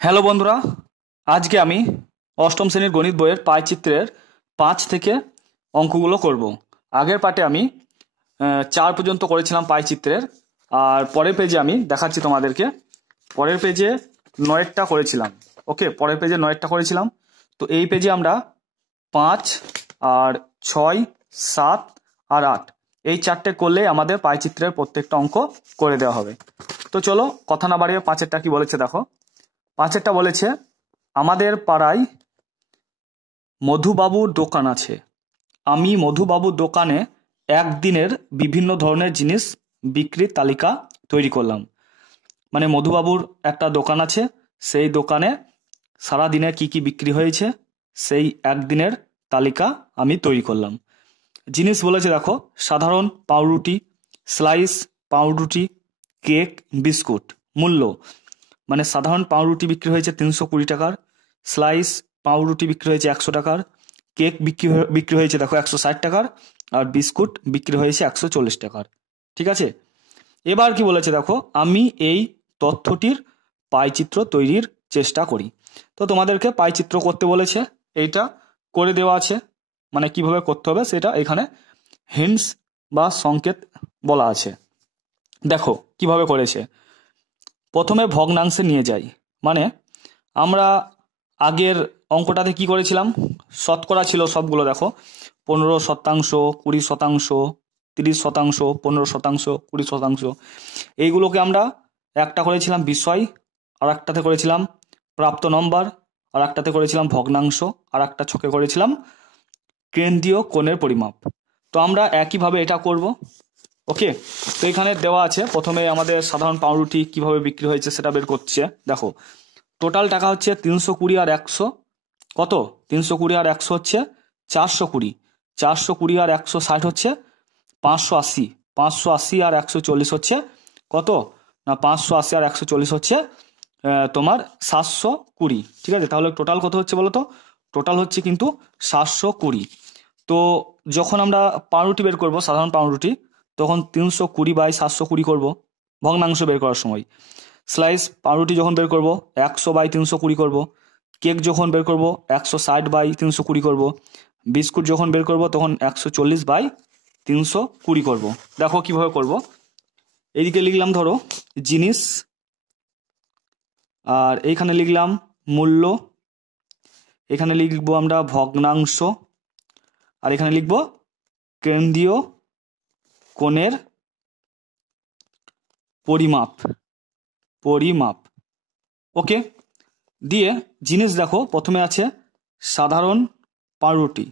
Hello বন্ধুরা, আজকে আমি অষ্টম শ্রেণীর গণিত বইয়ের পায়চিত্রের 5 থেকে অঙ্কগুলো করব। আগের পার্টে আমি 4 পর্যন্ত করেছিলাম পায়চিত্রের, আর পরের পেজে আমি দেখাচ্ছি তোমাদেরকে। পরের পেজে 9টা করেছিলাম। ওকে, পরের পেজে 9টা করেছিলাম। তো এই পেজে আমরা 5 আর 6, 7 আর 8 এই 4টে করলে আমাদের পায়চিত্রের প্রত্যেকটা অঙ্ক করে দেওয়া হবে। তো চলো কথা না বাড়িয়ে 5এরটা কি বলেছে দেখো। 5এরটা বলেছে, আমাদের পাড়ায় মধুবাবুর দোকান আছে। আমি মধুবাবুর দোকানে একদিনের বিভিন্ন ধরনের জিনিস বিক্রির তালিকা তৈরি করলাম। মানে মধুবাবুর একটা দোকান আছে, সেই দোকানে সারা দিনে কি কি বিক্রি হয়েছে সেই একদিনের তালিকা আমি তৈরি করলাম। জিনিস বলেছে দেখো, সাধারণ পাউরুটি, স্লাইস পাউরুটি, কেক, বিস্কুট। মূল্য মানে সাধারণ পাউরুটি বিক্রি হয়েছে 320 টাকার, স্লাইস পাউরুটি বিক্রি হয়েছে 100 টাকার, কেক বিক্রি হয়েছে দেখো 160 টাকার, আর বিস্কুট বিক্রি হয়েছে 140 টাকার। ঠিক আছে, এবার কি বলেছে দেখো, আমি এই তথ্যটির পাইচিত্র তৈরির চেষ্টা করি। তো তোমাদেরকে পাইচিত্র করতে বলেছে, এইটা করে দেওয়া আছে। মানে কিভাবে করতে হবে সেটা এখানে হিন্টস বা সংকেত বলা আছে। দেখো কিভাবে করেছে। প্রথমে ভগ্নাংশে নিয়ে যাই। মানে আমরা আগের অঙ্কটাতে কি করেছিলাম, শতকরা ছিল সবগুলো। দেখো 15%, 20%, 30%, 15%, 20%, এইগুলোকে আমরা একটা করেছিলাম বিষয়, আর একটাতে করেছিলাম প্রাপ্ত নম্বর, আর একটাতে করেছিলাম ভগ্নাংশ, আর একটা ছকে করেছিলাম কেন্দ্রীয় কোণের পরিমাপ। তো আমরা একইভাবে এটা করব। ওকে, তো এখানে দেওয়া আছে প্রথমে আমাদের সাধারণ পাউরুটি কিভাবে বিক্রি হয়েছে সেটা বের করছে। দেখো টোটাল টাকা হচ্ছে 320 আর 100, কত 320 আর 100 হচ্ছে 420, 420 আর 160 হচ্ছে 580, 580 আর 140 হচ্ছে কত না 580 আর 140 হচ্ছে তোমার 720। ঠিক আছে, তাহলে টোটাল কত হচ্ছে বলো তো? টোটাল হচ্ছে কিন্তু 720। তো যখন আমরা পাউরুটি বের করব, সাধারণ পাউরুটি, তখন 320 বাই 720 করব ভগ্নাংশ বের করার সময়। স্লাইস পাউরুটি যখন বের করব 100 বাই 320 করব। কেক যখন বের করব 160 বাই 320 করব। বিস্কুট যখন বের করব তখন 140 বাই 320 করব। দেখো কিভাবে করব। এইদিকে লিখলাম ধরো জিনিস, আর এইখানে লিখলাম মূল্য, এখানে লিখবো আমরা ভগ্নাংশ, আর এখানে লিখবো কেন্দ্রীয় কোণের পরিমাপ। ওকে, দিয়ে জিনিস দেখো প্রথমে আছে সাধারণ পাউরুটি,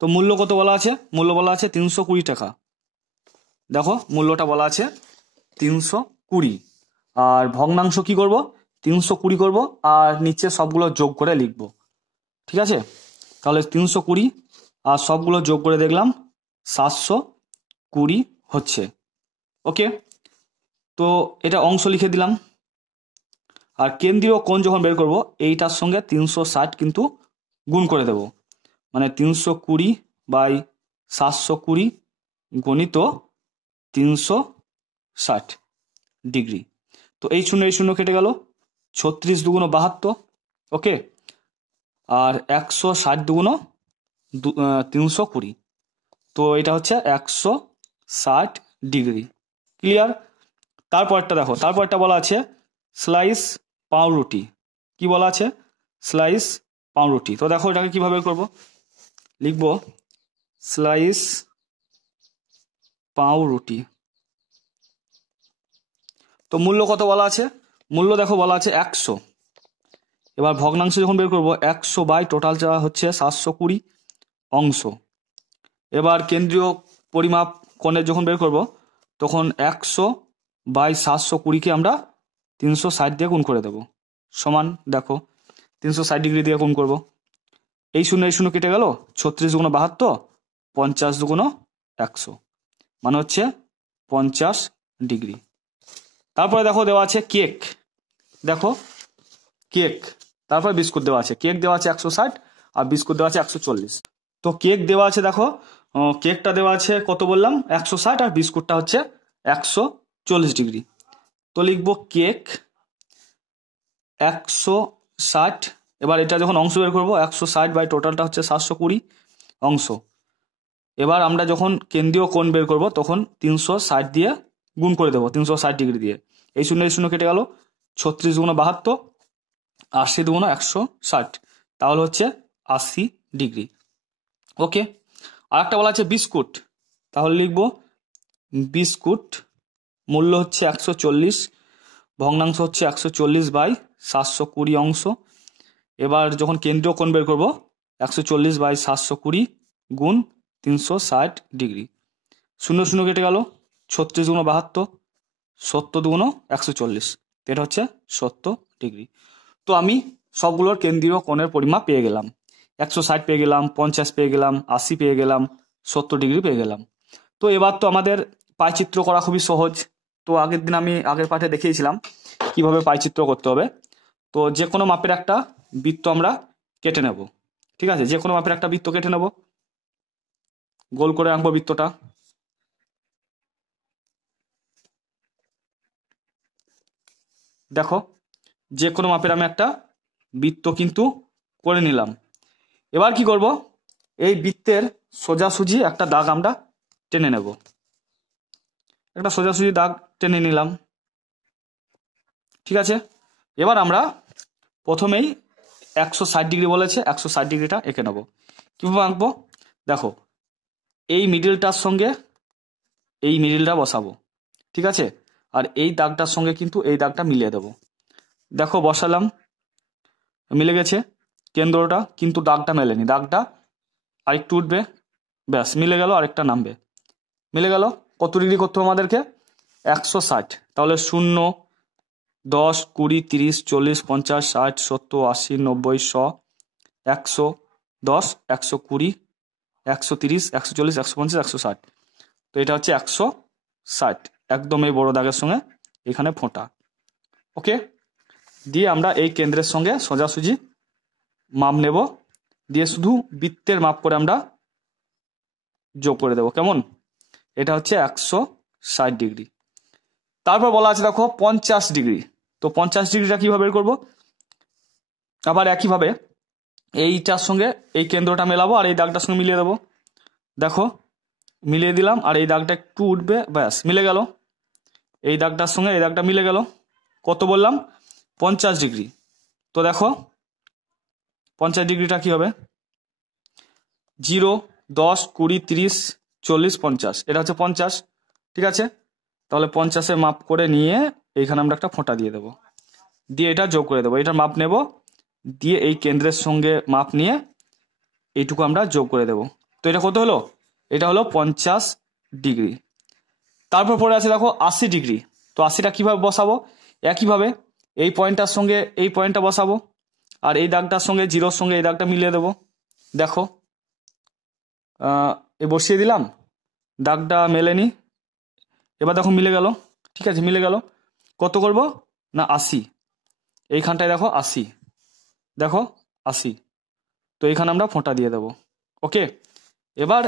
তো মূল্য কত বলা আছে? মূল্য বলা আছে 320 টাকা। দেখো মূল্যটা বলা আছে 320, আর ভগ্নাংশ কি করব 320 করব, আর নিচে সবগুলো যোগ করে লিখব। ঠিক আছে, তাহলে 320 আর সবগুলো যোগ করে দেখলাম 720 হচ্ছে। ওকে, তো এটা অংশ লিখে দিলাম। আর কেন্দ্রীয় কোণ যখন বের করব এইটার সঙ্গে 360 কিন্তু গুণ করে দেব। মানে 320 বাই 720 গণিত 360 ডিগ্রি। তো এই শূন্য কেটে গেল, 36 দুগুণ 72। ওকে, আর 160 দুগুণ 320, তো এটা হচ্ছে 160 ডিগ্রি। ক্লিয়ার? তারপরটা দেখো, তারপরটা বলা আছে স্লাইস পাউরুটি। কি বলা আছে? স্লাইস পাউরুটি। তো দেখো এটাকে কিভাবে করব, লিখব স্লাইস পাউরুটি। তো মূল্য কত বলা আছে? মূল্য দেখো বলা আছে 100। এবার ভগ্নাংশ যখন বের করব 100 বাই টোটাল যা হচ্ছে 720 অংশ। এবার কেন্দ্রীয় পরিমাপ কোণের যখন বের করব তখন 100 বাই 720কে আমরা 360 দিয়ে গুণ করে দেব। সমান দেখো 360 ডিগ্রি দিয়ে গুণ করব। এই শূন্য কেটে গেল, 36 দুগুণ 72, 50 দুগুণ 100, মানে হচ্ছে 50 ডিগ্রি। তারপরে দেখো দেওয়া আছে কেক। দেখো কেক, তারপরে বিস্কুট দেওয়া আছে। কেক দেওয়া আছে 160 আর বিস্কুট দেওয়া আছে 140। তো কেক দেওয়া আছে দেখো, কেকটা দেওয়া আছে কত বললাম 160, আর বিস্কুটটা হচ্ছে 40°। তো লিখবো কেক 160। এবার এটা যখন অংশ বের করবো 160 বাই টোটালটা হচ্ছে 720 অংশ। এবার আমরা যখন কেন্দ্রীয় কোণ বের করব তখন 360 দিয়ে গুণ করে দেবো 360° দিয়ে। এই শূন্য এই শূন্য কেটে গেল, 36 × 72, 80 × 160, তাহলে হচ্ছে 80°। ওকে, আর একটা বলা আছে বিস্কুট, তাহলে লিখবো বিস্কুট মূল্য হচ্ছে 140, ভগ্নাংশ হচ্ছে 140 বাই 720 অংশ। এবার যখন কেন্দ্রীয় কোণ বের করবো 140 বাই 720 গুণ 360°। শূন্য শূন্য কেটে গেল, 36 × 72, 70 × 140, এটা হচ্ছে 70°। তো আমি সবগুলোর কেন্দ্রীয় কোণের পরিমাপ পেয়ে গেলাম, 160 পেয়ে গেলাম, 50 পেয়ে গেলাম, 80 পেয়ে গেলাম, 70° পেয়ে গেলাম। তো এবার তো আমাদের পাইচিত্র করা খুবই সহজ। তো আগের পাঠে দেখিয়েছিলাম কিভাবে পাইচিত্র করতে হবে। তো যে কোনো মাপের একটা বৃত্ত আমরা কেটে নেব, ঠিক আছে, যে কোনো মাপের একটা বৃত্ত কেটে নেব, গোল করে আঁকবো বৃত্তটা। দেখো যে কোনো মাপের আমি একটা বৃত্ত কিন্তু করে নিলাম। এবার কি করব, এই বৃত্তের সোজাসুজি একটা দাগ আমরা টেনে নেব, একটা সোজাসুজি দাগ টেনে নিলাম, ঠিক আছে। এবার আমরা প্রথমেই 160° বলেছে, 160°টা এঁকে নেব। কীভাবে আঁকবো, দেখো এই মিডিলটার সঙ্গে এই মিডিলটা বসাবো, ঠিক আছে, আর এই দাগটার সঙ্গে কিন্তু এই দাগটা মিলিয়ে দেব। দেখো বসালাম, মিলে গেছে কেন্দ্রটা, কিন্তু দাগটা মেলেনি, দাগটা আরেকটু উঠবে, ব্যাস মিলে গেল, আরেকটা নামবে, মিলে গেল। কত ডিগ্রি করতে হবে আমাদেরকে, 160। তাহলে 0, 10, 20, 30, 40, 50, 60, 70, 80, 90, 100, 110, 120, 130, 140, 150, 160। তো এটা হচ্ছে 160, একদম এই বড় দাগের সঙ্গে এখানে ফোঁটা। ওকে, দিয়ে আমরা এই কেন্দ্রের সঙ্গে সোজাসুজি মাপ নেব, দিয়ে শুধু বৃত্তের মাপ করে আমরা যোগ করে দেব, কেমন, এটা হচ্ছে 160°। তারপর বলা আছে দেখো 50°। তো 50°টা কিভাবে বের করবো, আবার একইভাবে এইটার সঙ্গে এই কেন্দ্রটা মেলাবো আর এই দাগটার সঙ্গে মিলিয়ে দেবো। দেখো মিলিয়ে দিলাম, আর এই দাগটা একটু উঠবে, ব্যাস মিলে গেল, এই দাগটার সঙ্গে এই দাগটা মিলে গেল। কত বললাম, 50°। তো দেখো 50°টা কি হবে, 0, 10, 20, 30, 40, 50, এটা হচ্ছে 50, ঠিক আছে। তাহলে 50-এ মাপ করে নিয়ে এইখানে আমরা একটা ফোঁটা দিয়ে দেবো, দিয়ে এটা যোগ করে দেবো, এটার মাপ নেব, দিয়ে এই কেন্দ্রের সঙ্গে মাপ নিয়ে এইটুকু আমরা যোগ করে দেব। তো এটা কত হলো, এটা হলো 50°। তারপর পরে আছে দেখো 80°। তো 80টা কিভাবে বসাবো, একইভাবে এই পয়েন্টটার সঙ্গে এই পয়েন্টটা বসাবো, আর এই দাগটার সঙ্গে জিরোর সঙ্গে এই দাগটা মিলিয়ে দেবো। দেখো বসিয়ে দিলাম, দাগটা মেলেনি, এবার দেখো মিলে গেল, ঠিক আছে, মিলে গেল। কত করব না 80, এইখানটায় দেখো 80, দেখো 80। তো এইখানে আমরা ফোঁটা দিয়ে দেব। ওকে, এবার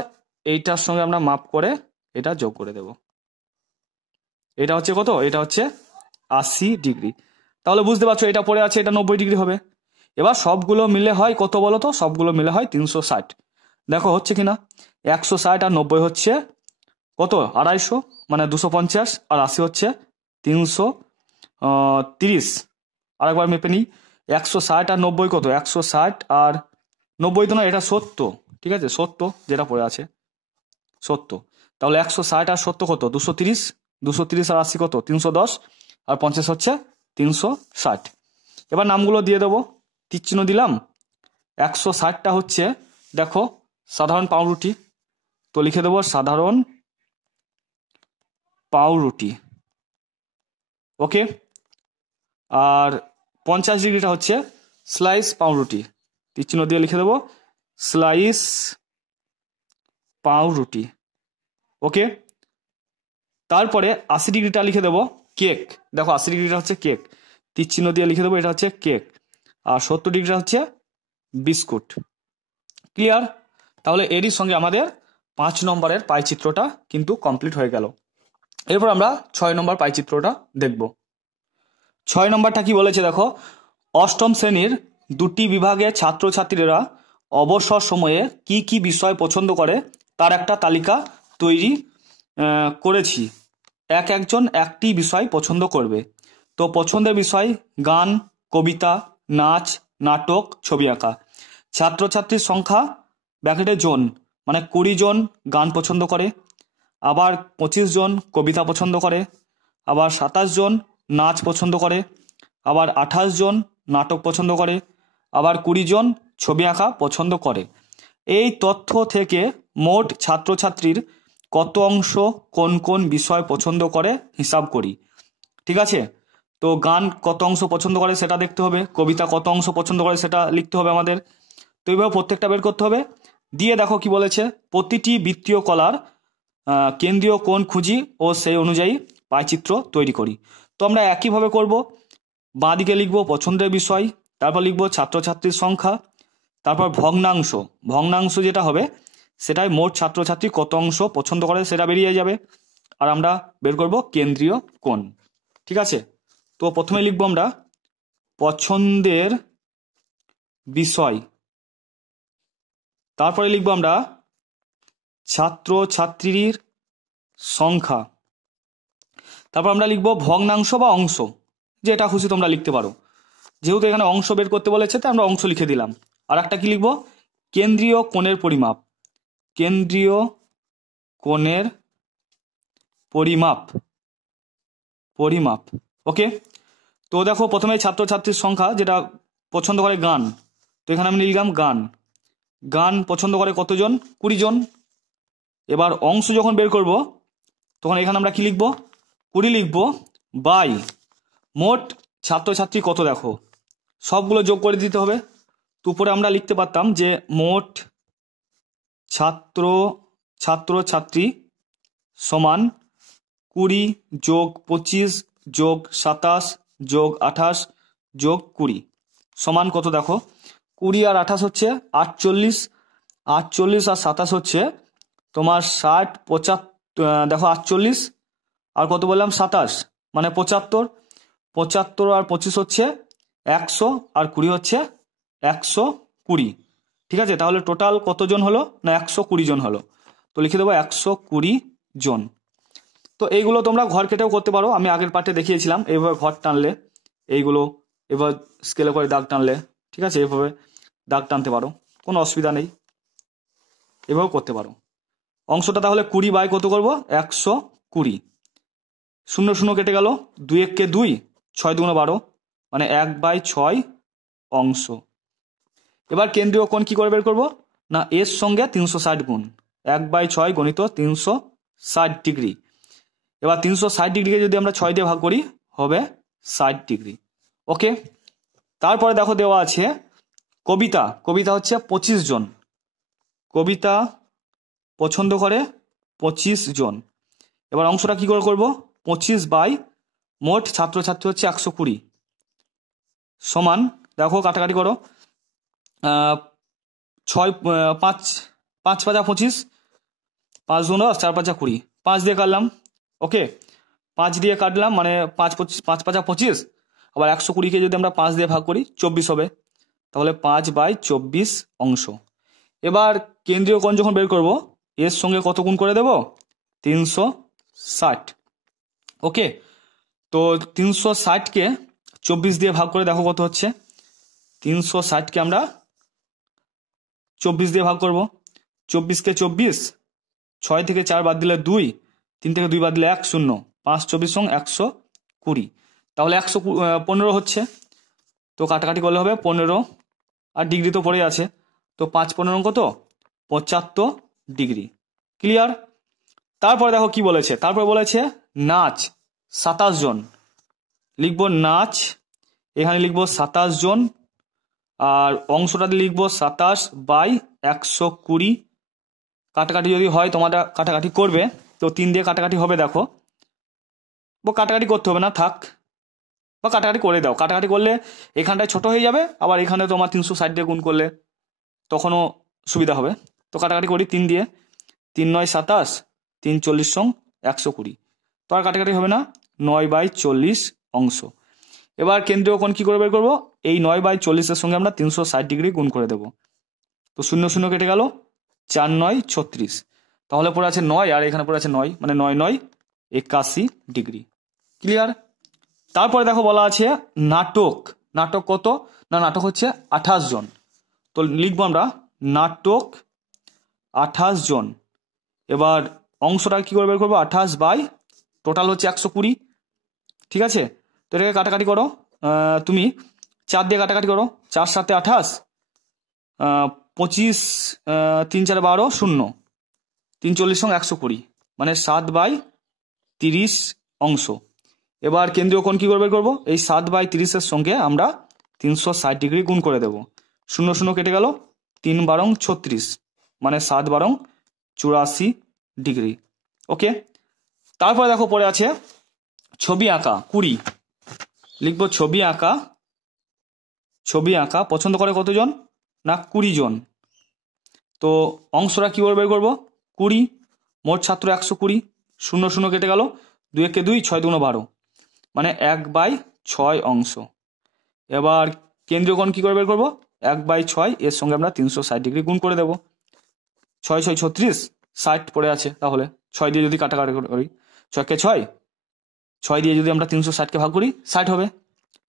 এইটার সঙ্গে আমরা মাপ করে এটা যোগ করে দেব, এটা হচ্ছে কত, এটা হচ্ছে 80°। তাহলে বুঝতে পারছো এটা পড়ে আছে, এটা 90° হবে। এবার সবগুলো মিলে হয় কত বলো তো, সবগুলো মিলে হয় 360। দেখো হচ্ছে কিনা, 160 আর 90 হচ্ছে কত, 250, মানে 250, আর 80 হচ্ছে 330। আরেকবার মেপে নিই, 160 আর 90 কত, 160 আর 90 তো না, এটা 70, ঠিক আছে, 70 যেটা পড়ে আছে 70। তাহলে 160 আর 70 কত, 230, 230 আর 80 কত, 310, আর 50 হচ্ছে 360। এবার নামগুলো দিয়ে দেবো, তীর চিহ্ন দিলাম। 160টা হচ্ছে দেখো সাধারণ পাউরুটি, তো লিখে দেবো সাধারণ পাউরুটি। ওকে, আর 50°টা হচ্ছে স্লাইস পাউরুটি, তীর চিহ্ন দিয়ে লিখে দেবো স্লাইস পাউরুটি। ওকে, তারপরে 80°টা লিখে দেবো কেক। দেখো 80°টা হচ্ছে কেক, তীর চিহ্ন দিয়ে লিখে দেবো এটা হচ্ছে কেক। আর 70°টা হচ্ছে বিস্কুট। ক্লিয়ার? তাহলে এরই সঙ্গে আমাদের 5 নম্বরের পাইচিত্রটা কিন্তু কমপ্লিট হয়ে গেল। এরপর আমরা 6 নম্বর পাইচিত্রটা দেখব। 6 নম্বরটা কি বলেছে দেখো, অষ্টম শ্রেণীর দুটি বিভাগের ছাত্রছাত্রীরা অবসর সময়ে কি কি বিষয় পছন্দ করে তার একটা তালিকা তৈরি করেছি। একজন একটি বিষয় পছন্দ করবে। তো পছন্দের বিষয় গান, কবিতা, নাচ, নাটক, ছবি আঁকা। ছাত্রছাত্রীর সংখ্যা ব্র্যাকেটে জন, মানে 20 জন গান পছন্দ করে, আবার 25 জন কবিতা পছন্দ করে, আবার 27 জন নাচ পছন্দ করে, আবার 28 জন নাটক পছন্দ করে, আবার 20 জন ছবি আঁকা পছন্দ করে। এই তথ্য থেকে মোট ছাত্রছাত্রীর কত অংশ কোন কোন বিষয় পছন্দ করে হিসাব করি। ঠিক আছে, তো গান কত অংশ পছন্দ করে সেটা দেখতে হবে, কবিতা কত অংশ পছন্দ করে সেটা লিখতে হবে আমাদের। তো এইভাবে প্রত্যেকটা বের করতে হবে। দিয়ে দেখো কি বলেছে, প্রতিটি বৃত্তীয় কলার কেন্দ্রীয় কোণ খুঁজি ও সেই অনুযায়ী পাইচিত্র তৈরি করি। তো আমরা একইভাবে করব। বাঁ দিকে লিখব পছন্দের বিষয়, তারপর লিখব ছাত্রছাত্রীর সংখ্যা, তারপর ভগ্নাংশ। ভগ্নাংশ যেটা হবে সেটাই মোট ছাত্রছাত্রী কত অংশ পছন্দ করে সেটা বেরিয়ে যাবে। আর আমরা বের করব কেন্দ্রীয় কোণ। ঠিক আছে, তো প্রথমে লিখব আমরা পছন্দের বিষয়, তারপরে লিখব আমরা ছাত্রছাত্রীর সংখ্যা, তারপর আমরা লিখব ভগ্নাংশ বা অংশ, যেটা খুশি তোমরা লিখতে পারো। যেহেতু এখানে অংশ বের করতে বলেছে তাই আমরা অংশ লিখে দিলাম। আর একটা কি লিখব, কেন্দ্রীয় কোণের পরিমাপ। কেন্দ্রীয় কোণের পরিমাপ। ওকে, তো দেখো প্রথমে ছাত্রছাত্রীর সংখ্যা যেটা পছন্দ করে গান, তো এখানে আমি লিখলাম গান। গান পছন্দ করে কতজন? 20 জন। এবার অংশ যখন বের করব তখন এখানে আমরা কি লিখব, 20 লিখব বাই মোট ছাত্রছাত্রী কত, দেখো সবগুলো যোগ করে দিতে হবে। তো উপরে আমরা লিখতে পারতাম যে মোট ছাত্রছাত্রী সমান 20 যোগ 25 যোগ 27 যোগ 28 যোগ 20 সমান কত, দেখো 20 আর 28 হচ্ছে 48, 48 আর 27 হচ্ছে তোমার 60, 75, দেখো 48 আর কত বললাম 27 মানে 75, 75 আর 25 হচ্ছে 100 আর 20 হচ্ছে 120। ঠিক আছে, তাহলে টোটাল কতজন হলো না 120 জন হলো। তো লিখে দেবো 120 জন। তো এইগুলো তোমরা ঘর কেটেও করতে পারো, আমি আগের পার্টে দেখিয়েছিলাম এইভাবে ঘর টানলে এইগুলো এবার স্কেলে করে দাগ টানলে, ঠিক আছে এইভাবে দাগ টানতে পারো, কোনো অসুবিধা নেই, এভাবেও করতে পারো। অংশটা তাহলে 20 বাই কত করব, 120। 0 0 কেটে গেল, 2 1 কে 2, 6 2 12, মানে 1/6 অংশ। এবার কেন্দ্রীয় কোণ কি করে বের করব না, এর সঙ্গে 360 গুণ, 1/6 গণিত 360 ডিগ্রি। এবার 360 ডিগ্রিকে যদি আমরা 6 দিয়ে ভাগ করি হবে 60 ডিগ্রি। ওকে, তারপরে দেখো দেওয়া আছে কবিতা। কবিতা হচ্ছে 25 জন, কবিতা পছন্দ করে 25 জন। এবার অংশটা কি করে করব, 25 বাই মোট ছাত্রছাত্রী হচ্ছে 120 সমান, দেখো কাটাকাটি করো, 6 5 5 5 25, 5 2 10, 4 5 20, 5 দিয়ে কাটলাম। ওকে, 5 দিয়ে কাটলাম মানে 5 5 5 25, আবার 120কে যদি আমরা 5 দিয়ে ভাগ করি 24 হবে, তাহলে 5/24 অংশ। এবার কেন্দ্রীয় কোণ যখন বের করব এর সঙ্গে কত গুণ করে দেব, 360। ওকে, তো 360কে 24 দিয়ে ভাগ করে দেখো কত হচ্ছে, 360কে আমরা 24 দিয়ে ভাগ করব, 24কে 24, 6 থেকে 4 বাদ দিলে 2, 3 থেকে 2 বাদ দিলে 1 0, 5 24 সঙ্গে 120, তাহলে 115 হচ্ছে। তো কাটাকাটি করলে হবে 15, আর ডিগ্রি তো পড়ে আছে, তো 5 15 কত, 75 ডিগ্রি। ক্লিয়ার? তারপরে দেখো কি বলেছে, তারপরে বলেছে নাচ 27 জন, লিখবো নাচ, এখানে লিখবো 27 জন, আর অংশটাতে লিখবো 27/120। কাটাকাটি যদি হয় তোমরা কাটাকাটি করবে, তো 3 দিয়ে কাটাকাটি হবে, দেখো কাটাকাটি করতে হবে না, থাক, বা কাটাকাটি করে দাও, কাটাকাটি করলে এখানটায় ছোট হয়ে যাবে, আবার এখানে তোমার 360 দিয়ে গুণ করলে তখনও সুবিধা হবে। তো কাটাকাটি করি 3 দিয়ে, 3 9 27, 3 40 সং 120। তো তো আর কাটাকাটি হবে না, 9/40 অংশ। এবার কেন্দ্রীয় কোণ কি করে বের করবো, এই 9/40 সঙ্গে আমরা 360 ডিগ্রি গুণ করে দেবো। তো 0 0 কেটে গেল, 4 9 36, তাহলে পড়ে আছে 9 আর এখানে পড়ে আছে 9, মানে 9 9 81 ডিগ্রি। ক্লিয়ার? তারপরে দেখো বলা আছে নাটক। নাটক কত না, নাটক হচ্ছে 28 জন। তো লিখবো আমরা নাটক 28 জন। এবার অংশটা কি করে বের করবো, 28 বাই টোটাল হচ্ছে 120। ঠিক আছে, তো এটাকে কাটাকাটি করো, তুমি 4 দিয়ে কাটাকাটি করো, 4 7 28, 25, 3 4 12, 0, 3 40 সঙ্গে 120, মানে 7/30 অংশ। এবার কেন্দ্রীয় কোণ কি করে বের করবো, এই 7/30 সঙ্গে আমরা 360 ডিগ্রি গুণ করে দেবো। 0 0 কেটে গেল, 3 12 36, মানে 7 12 84 ডিগ্রি। ওকে, তারপরে দেখো পড়ে আছে ছবি আঁকা 20। লিখবো ছবি আঁকা। ছবি আঁকা পছন্দ করে কতজন না, 20 জন। তো অংশটা কি করে বের করবো, 20, মোট ছাত্র 120, 0 0 কেটে গেল, 2 1 2, 6 2 12, মানে 1/6 অংশ। এবার কেন্দ্রীয় কোণ কি করে বের করবো, 1/6, এর সঙ্গে আমরা 360 ডিগ্রি গুণ করে দেবো। 6 6 36, 60 পড়ে আছে, তাহলে 6 দিয়ে যদি কাটাকাটি করি, 6 কে 6, 6 দিয়ে যদি আমরা 360কে ভাগ করি 60 হবে,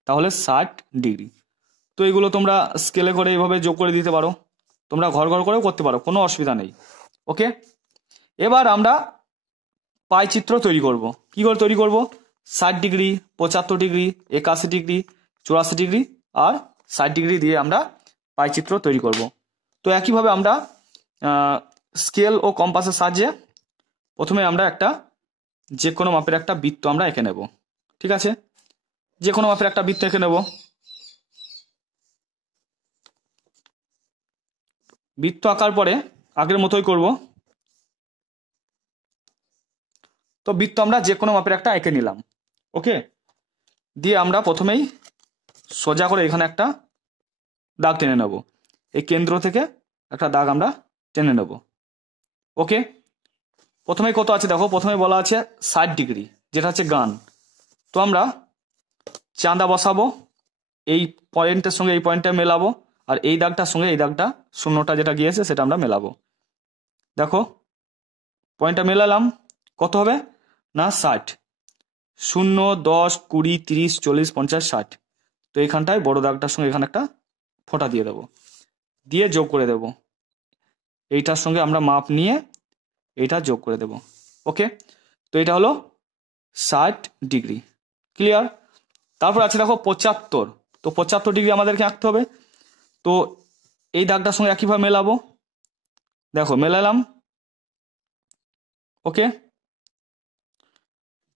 তাহলে 60 ডিগ্রি। তো এগুলো তোমরা স্কেলে করে এইভাবে যোগ করে দিতে পারো, তোমরা ঘর ঘর করেও করতে পারো, কোনো অসুবিধা নেই। ওকে, এবার আমরা পাইচিত্র তৈরি করব। কি করে তৈরি করব, 60 ডিগ্রি, 75 ডিগ্রি, 81 ডিগ্রি, 84 ডিগ্রি আর 60 ডিগ্রি দিয়ে আমরা পাইচিত্র তৈরি করব। তো একইভাবে আমরা স্কেল ও কম্পাসের সাহায্যে প্রথমে আমরা একটা যে কোনো মাপের একটা বৃত্ত আমরা এঁকে নেব। ঠিক আছে, যে কোনো মাপের একটা বৃত্ত এঁকে নেব। বৃত্ত আঁকার পরে আগের মতোই করব। তো বৃত্ত আমরা যে কোনো মাপের একটা এঁকে নিলাম। ওকে, দিয়ে আমরা প্রথমেই সোজা করে এখানে একটা দাগ টেনে নেব। এই কেন্দ্র থেকে একটা দাগ আমরা টেনে নেব। ওকে, প্রথমে কত আছে দেখো, প্রথমে বলা আছে 60 ডিগ্রি, যেটা হচ্ছে গান। তো আমরা চাঁদা বসাবো, এই পয়েন্টের সঙ্গে এই পয়েন্টটা মেলাবো, আর এই দাগটার সঙ্গে এই দাগটা, শূন্যটা যেটা গিয়েছে সেটা আমরা মেলাবো। দেখো পয়েন্টটা মেলালাম, কত হবে না 60, 0 10 20 30 40 50 60। তো এইখানটায় বড় দাগটার সঙ্গে এখানে একটা ফোঁটা দিয়ে দেবো, দিয়ে যোগ করে দেব। এইটার সঙ্গে আমরা মাপ নিয়ে এইটা যোগ করে দেব। ওকে, তো এটা হলো 60 ডিগ্রি। ক্লিয়ার? তারপর আছে দেখো 75। তো 75 ডিগ্রি আমাদেরকে আঁকতে হবে। তো এই দাগটার সঙ্গে একইভাবে মেলাবো, দেখো মেলালাম। ওকে,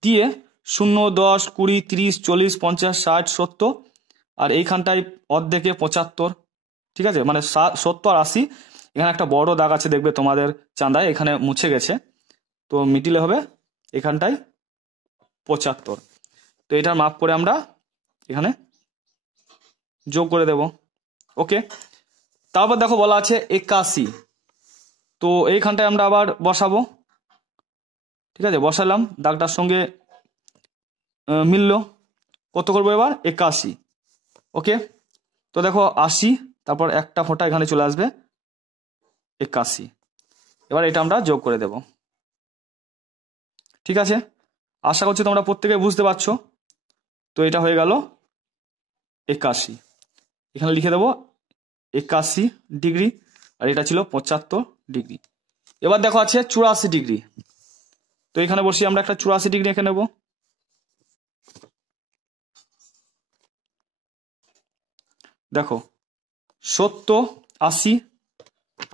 দিয়ে 0 10 20 30 40 50 60 70, আর এইখানটায় অর্ধেকে 75। ঠিক আছে, মানে 70 আর 80। এখানে একটা বড় দাগ আছে দেখবে তোমাদের চাঁদায়, এখানে মুছে গেছে, তো মিডিলে হবে এখানটায় 75। তো এটার মাপ করে আমরা এখানে যোগ করে দেব। ওকে, তারপর দেখো বলা আছে 81। তো এইখানটায় আমরা আবার বসাবো। ঠিক আছে, বসালাম, দাগটার সঙ্গে মিললো। কত করবো এবার, 81। ওকে, তো দেখো 80, তারপর একটা ফোঁটা এখানে চলে আসবে, 81। এবার এটা আমরা যোগ করে দেব। ঠিক আছে, আশা করছি তোমরা প্রত্যেকে বুঝতে পারছো। তো এটা হয়ে গেল 81। এখানে লিখে দেবো 81 ডিগ্রি, আর এটা ছিল 75 ডিগ্রি। এবার দেখো আছে 84 ডিগ্রি। তো এখানে বসে আমরা একটা 84 ডিগ্রি এঁকে নেব। দেখো 70 80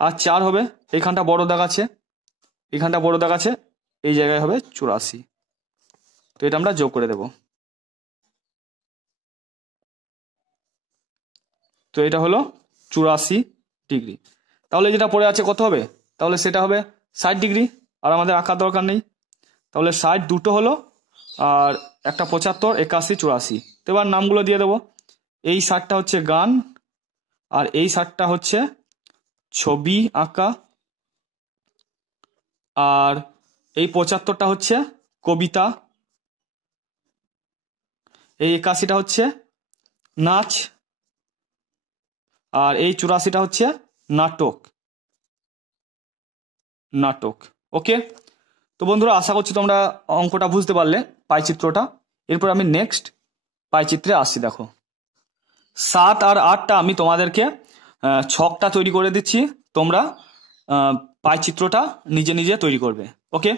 আর 4 হবে, এইখানটা বড় দাগ আছে, এখানটা বড় দাগ আছে, এই জায়গায় হবে 84। তো এটা আমরা যোগ করে দেব। তো এটা হলো 84 ডিগ্রি। তাহলে যেটা পড়ে আছে কত হবে, তাহলে সেটা হবে 60 ডিগ্রি, আর আমাদের আঁকার দরকার নেই। তাহলে 60 দুটো হলো, আর একটা 75 81 84। তো এবার নামগুলো দিয়ে দেবো। এই 60টা হচ্ছে গান, আর এই 60টা হচ্ছে ছবি আঁকা, আর এই 75টা হচ্ছে কবিতা, এই 81টা হচ্ছে নাচ, আর এই 84টা হচ্ছে নাটক। নাটক। ওকে, তো বন্ধুরা আশা করছি তোমরা অঙ্কটা বুঝতে পারলে, পাইচিত্রটা। এরপর আমি নেক্সট পাইচিত্রে আসছি। দেখো 7 আর 8টা আমি তোমাদেরকে ছকটা তৈরি করে দিচ্ছি, তোমরা পাইচিত্রটা নিজে নিজে তৈরি করবে। ওকে,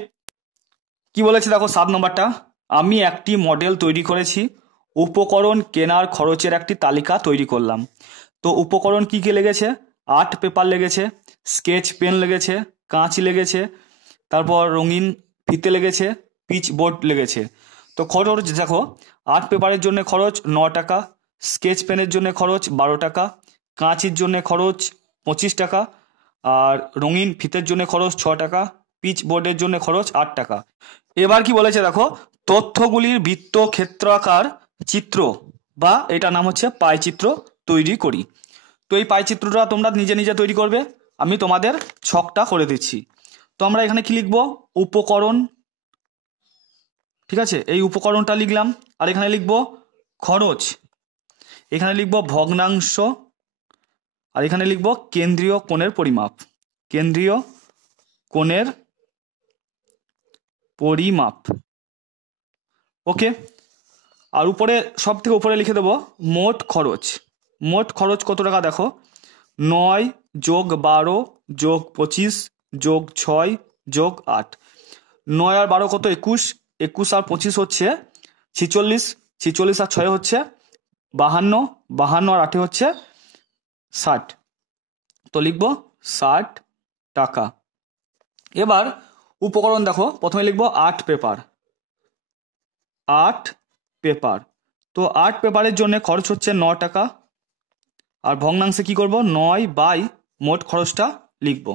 কি বলেছে দেখো 7 নম্বরটা, আমি একটি মডেল তৈরি করেছি, উপকরণ কেনার খরচের একটি তালিকা তৈরি করলাম। তো উপকরণ কি কি লেগেছে? আর্ট পেপার লেগেছে, স্কেচ পেন লেগেছে, কাঁচি লেগেছে, তারপর রঙিন ফিতে লেগেছে, পিচ বোর্ড লেগেছে। তো খরচ দেখো, আর্ট পেপারের জন্য খরচ 9 টাকা, স্কেচ পেনের জন্য খরচ 12 টাকা, কাঁচির জন্য খরচ 25 টাকা, আর রঙিন ফিতের জন্য খরচ 6 টাকা, পিচ বোর্ডের জন্য খরচ 8 টাকা। এবার কি বলেছে দেখো, তথ্যগুলির বৃত্ত ক্ষেত্রাকার চিত্র বা এটার নাম হচ্ছে পাই চিত্র তৈরি করি। তো এই পাই চিত্রটা তোমরা নিজে নিজে তৈরি করবে, আমি তোমাদের ছকটা করে দিচ্ছি। তো আমরা এখানে কি লিখবো? উপকরণ। ঠিক আছে, এই উপকরণটা লিখলাম। আর এখানে লিখবো খরচ, এখানে লিখবো ভগ্নাংশ, আর এখানে লিখবো কেন্দ্রীয় কোণের পরিমাপ। কেন্দ্রীয় কোণের পরিমাপ। ওকে, আর উপরে সব থেকে উপরে লিখে দেবো মোট খরচ। মোট খরচ কত টাকা দেখো, 9 যোগ 12 যোগ 25 যোগ 6 যোগ 8। 9 আর 12 কত? 21। 21 আর 25 হচ্ছে 46। 46 আর 6 হচ্ছে 52। 52 আর 8 হচ্ছে 60। তো লিখবো 60 টাকা। এবার উপকরণ দেখো, প্রথমে লিখবো আর্ট পেপার। আর্ট পেপার, তো আর্ট পেপারের জন্য খরচ হচ্ছে 9 টাকা। আর ভগ্নাংশে কি করব? 9 বাই মোট খরচটা লিখব।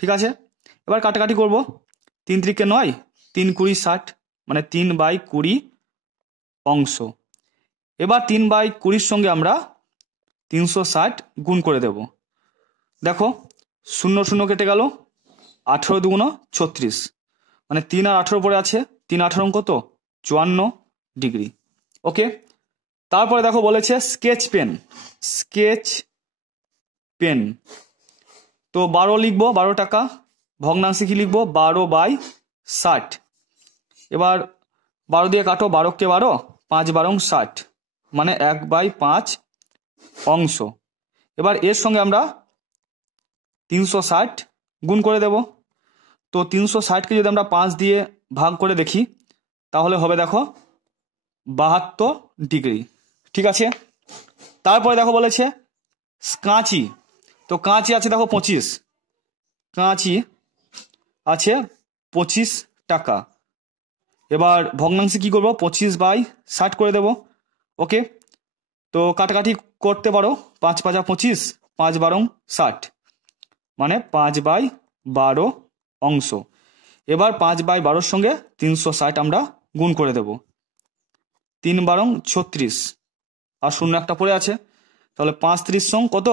ঠিক আছে, এবার কাটাকাটি করব। 3 × 9, 3 × 20 60, মানে 3/20 অংশ। এবার 3/20 সঙ্গে আমরা 360 গুণ করে দেব। দেখো 0 0 কেটে গেল, 18 2 36, মানে 3 আর 18 পরে আছে, 3 18 কত? 54 ডিগ্রি। ওকে, তারপরে দেখো বলেছে স্কেচ পেন। স্কেচ পেন, তো 12 লিখবো, 12 টাকা। ভগ্নাংশে কি লিখবো? 12/60। এবার 12 দিয়ে কাটো, 12 কে 12, 5 12 60, মানে 1/5 অংশ। এবার এর সঙ্গে আমরা 360 গুণ করে দেব। তো 360কে যদি আমরা 5 দিয়ে ভাগ করে দেখি, তাহলে হবে দেখো 72 ডিগ্রি। ঠিক আছে, তারপরে দেখো বলেছে কাঁচি। তো কাঁচি আছে দেখো 25, কাঁচি আছে 25 টাকা। এবার ভগ্নাংশে কি করব? 25/60 করে দেব। ওকে, তো কাটাকাটি করতে পারো, 5 5 25, 5 12 60, মানে 5/12 অংশ। এবার 5/12 সঙ্গে 360 আমরা গুণ করে দেব। 3 12 36, আর 0 একটা পড়ে আছে, তাহলে 5 30 কত?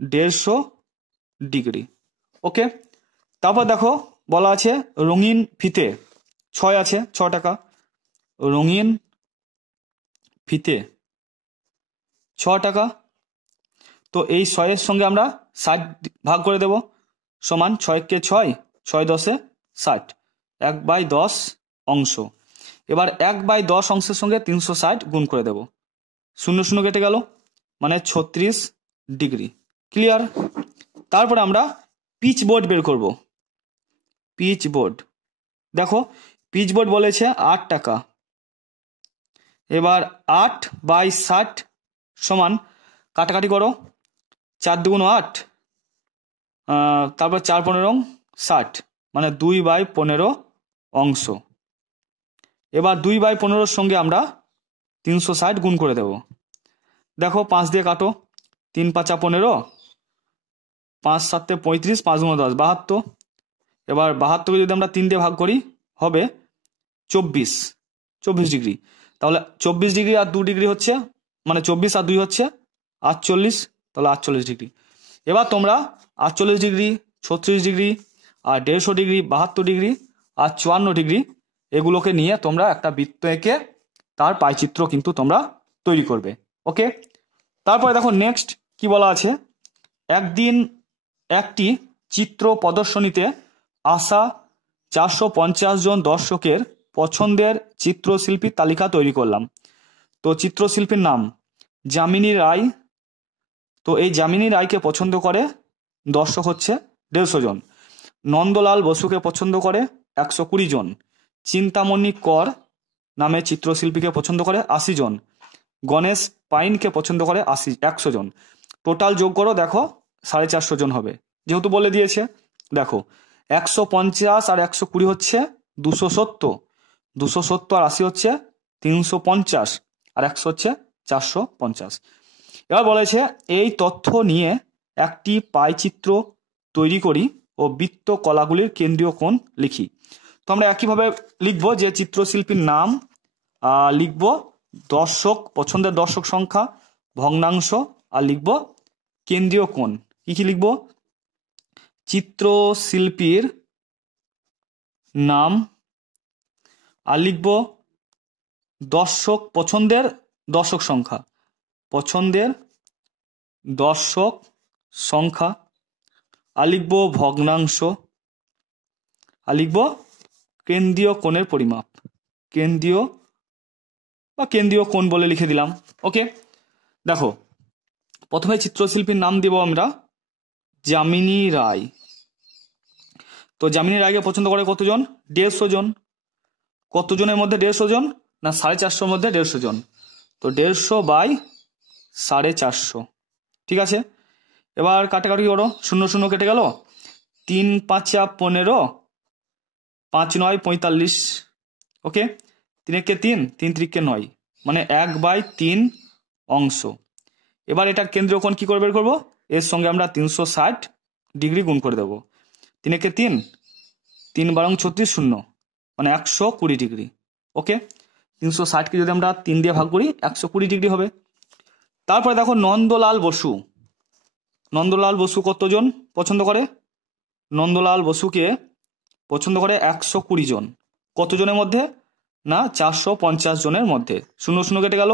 150 ডিগ্রি। ওকে, তারপর দেখো বলা আছে রঙিন ফিতে 6 আছে, 6 টাকা। রঙিন ফিতে 6 টাকা। তো এই 6 এর সঙ্গে আমরা 60 ভাগ করে দেব, সমান 6 কে 6, 6 10 60, 1/10 অংশ। এবার 1/10 অংশের সঙ্গে 360 গুণ করে দেব। 0 0 কেটে গেল, মানে 36 ডিগ্রি। ক্লিয়ার? তারপরে আমরা পিচ বোর্ড বের করব। পিচ বোর্ড, দেখো পিচ বোর্ড বলেছে 8 টাকা। এবার 8/60 সমান, কাটাকাটি করো, 4 2 8, তারপর 4 15 60, মানে 2/15 অংশ। এবার 2/15 সঙ্গে আমরা 360 গুণ করে দেব। দেখো 5 দিয়ে কাটো, 3 5 15, 5 7 35, 5 2 10, 72। এবার 72কে যদি আমরা 3 দিয়ে ভাগ করি, হবে 24 ডিগ্রি। তাহলে 24 ডিগ্রি আর 2 ডিগ্রি হচ্ছে, মানে 24 আর 2 হচ্ছে 48, তাহলে 48 ডিগ্রি। এবার তোমরা 48 ডিগ্রি, 36 ডিগ্রি, আর 150 ডিগ্রি, 72 ডিগ্রি আর 54 ডিগ্রি, এগুলোকে নিয়ে তোমরা একটা বৃত্ত এঁকে তার পাইচিত্র কিন্তু তোমরা তৈরি করবে। ওকে, তারপরে দেখো নেক্সট কি বলা আছে, একদিন একটি চিত্র প্রদর্শনীতে আসা 450 জন দর্শকের পছন্দের চিত্রশিল্পীর তালিকা তৈরি করলাম। তো চিত্রশিল্পীর নাম যামিনী রায়। তো এই যামিনী রায়কে পছন্দ করে দর্শক হচ্ছে 150 জন। নন্দলাল বসুকে পছন্দ করে 120 জন। চিন্তামণি কর নামে চিত্রশিল্পীকে পছন্দ করে 80 জন। গণেশ পাইনকে পছন্দ করে 100 জন। টোটাল যোগ করো, দেখো 450 জন হবে, যেহেতু বলে দিয়েছে। দেখো 150 আর 120 হচ্ছে 270, 270 আর 80 হচ্ছে 350, আর 100 হচ্ছে 450। এবার বলেছে এই তথ্য নিয়ে একটি পাইচিত্র তৈরি করি ও বৃত্ত কলাগুলির কেন্দ্রীয় কোণ লিখি। তো আমরা একইভাবে লিখবো যে চিত্রশিল্পীর নাম, লিখবো দর্শক, পছন্দের দর্শক সংখ্যা, ভগ্নাংশ, আর লিখবো কেন্দ্রীয় কোণ। কি কি লিখবো? চিত্রশিল্পীর নাম, আর লিখবো দর্শক, পছন্দের দর্শক সংখ্যা, পছন্দের দর্শক সংখ্যা, আর লিখবো ভগ্নাংশ, আর লিখবো কেন্দ্রীয় কোণের পরিমাপ, কেন্দ্রীয় বা কেন্দ্রীয় কোণ বলে লিখে দিলাম। ওকে, দেখো প্রথমে চিত্রশিল্পীর নাম দেব আমরা যামিনী রায়। তো যামিনী রায়কে পছন্দ করে কতজন? 150 জন। কতজনের মধ্যে 150 জন? না 450 মধ্যে 150 জন। তো 150 বাই 450, ঠিক আছে। এবার কাটাকাটি করো, 0 0 কেটে গেল, 3 5 15, 5 9 45। ওকে, 3 একে 3, 3 3 কে 9, মানে 1/3 অংশ। এবার এটা কেন্দ্রীয় কোণ কি করে বের করবো? এর সঙ্গে আমরা 360 ডিগ্রি গুণ করে দেবো। 3 একে 3, 3 12 36, 0, মানে 120 ডিগ্রি। ওকে, 360কে যদি আমরা 3 দিয়ে ভাগ করি 120 ডিগ্রি হবে। তারপরে দেখো নন্দলাল বসু, নন্দলাল বসু কতজন পছন্দ করে? নন্দলাল বসুকে পছন্দ করে 120 জন। কতজনের মধ্যে? না 450 জনের মধ্যে। 0 0 কেটে গেল,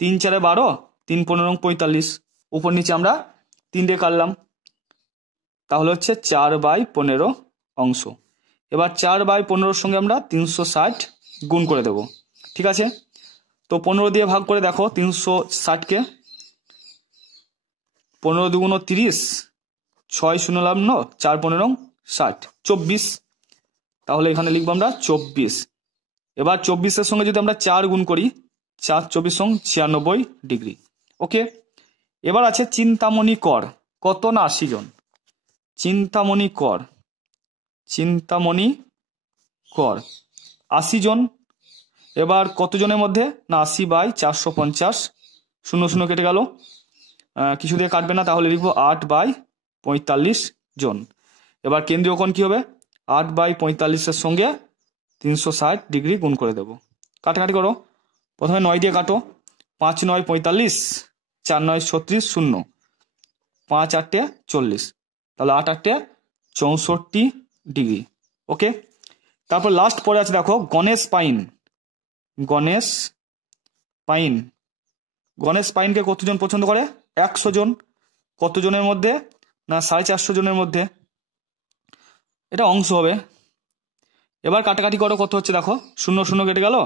3 4 12, 3 15 45, উপর নিচে আমরা 3 দিয়ে কাটলাম, তাহলে হচ্ছে 4/15 অংশ। এবার 4/15 সঙ্গে আমরা 360 গুণ করে দেব, ঠিক আছে। তো 15 দিয়ে ভাগ করে দেখো 360কে, 15 2 30, 6 0 9, 4 15 60, 24। তাহলে এখানে লিখবো আমরা 24। এবার 24-এর সঙ্গে যদি আমরা 4 গুণ করি, 4 24 96 ডিগ্রি। ওকে, এবার আছে চিন্তামণি কর, কত? না 80 জন। চিন্তামণি কর, চিন্তামণি কর 80 জন। এবার কতজনের মধ্যে? না 80/450, 0 0 কেটে গেল, কিছু দিয়ে কাটবে না, তাহলে লিখবো 8/45 জন। এবার কেন্দ্রীয় কোণ কি হবে? 8/45-এর সঙ্গে 360 ডিগ্রি গুণ করে দেব। কাটাকাটি করো, প্রথমে 9 দিয়ে কাটো, 5 9 45, 4 9 36, 0, 5 8 40, তাহলে 8 8 64 ডিগ্রি। ওকে, তারপর লাস্ট পরে আছে দেখো গণেশ পাইন, গণেশ পাইন, গণেশ পাইনকে কতজন পছন্দ করে? 100 জন। কতজনের মধ্যে? না 450 জনের মধ্যে, এটা অংশ হবে। এবার কাটাকাটি করো, কত হচ্ছে দেখো, 0 0 কেটে গেল,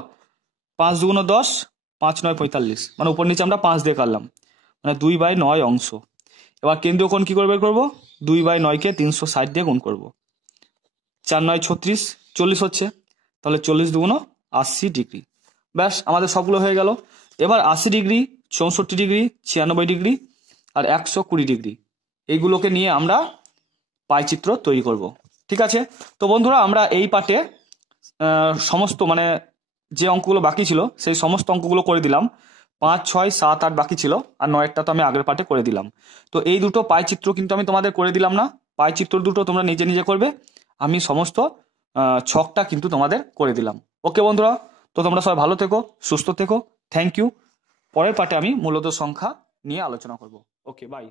5 2 10, 5 9 45, মানে উপর নিচে আমরা 5 দিয়ে কাটলাম, মানে 2/9 অংশ। এবার কেন্দ্রীয় কোণ কি করে বের করবো? 2/9-কে 360 দিয়ে গুণ করবো, 4 9 36, 40 হচ্ছে, তাহলে 40 2 80 ডিগ্রি। ব্যাস, আমাদের সবগুলো হয়ে গেল। এবার 80 ডিগ্রি, 64 ডিগ্রি, 96 ডিগ্রি আর 120 ডিগ্রি, এইগুলোকে নিয়ে আমরা পাইচিত্র তৈরি করব। ঠিক আছে, তো বন্ধুরা আমরা এই পার্টে সমস্ত মানে যে অঙ্কগুলো বাকি ছিল সেই সমস্ত অঙ্কগুলো করে দিলাম। 5 6 7 8 বাকি ছিল, আর 9টা তো আমি আগের পার্টে করে দিলাম। তো এই দুটো পাইচিত্র কিন্তু আমি তোমাদের করে দিলাম না, পাইচিত্র দুটো তোমরা নিজে নিজে করবে, আমি সমস্ত ছকটা কিন্তু তোমাদের করে দিলাম। ওকে বন্ধুরা, তো তোমরা সবাই ভালো থেকো, সুস্থ থেকো, থ্যাংক ইউ। পরের পার্টে আমি মূলত সংখ্যা নিয়ে আলোচনা করব। ওকে, বাই।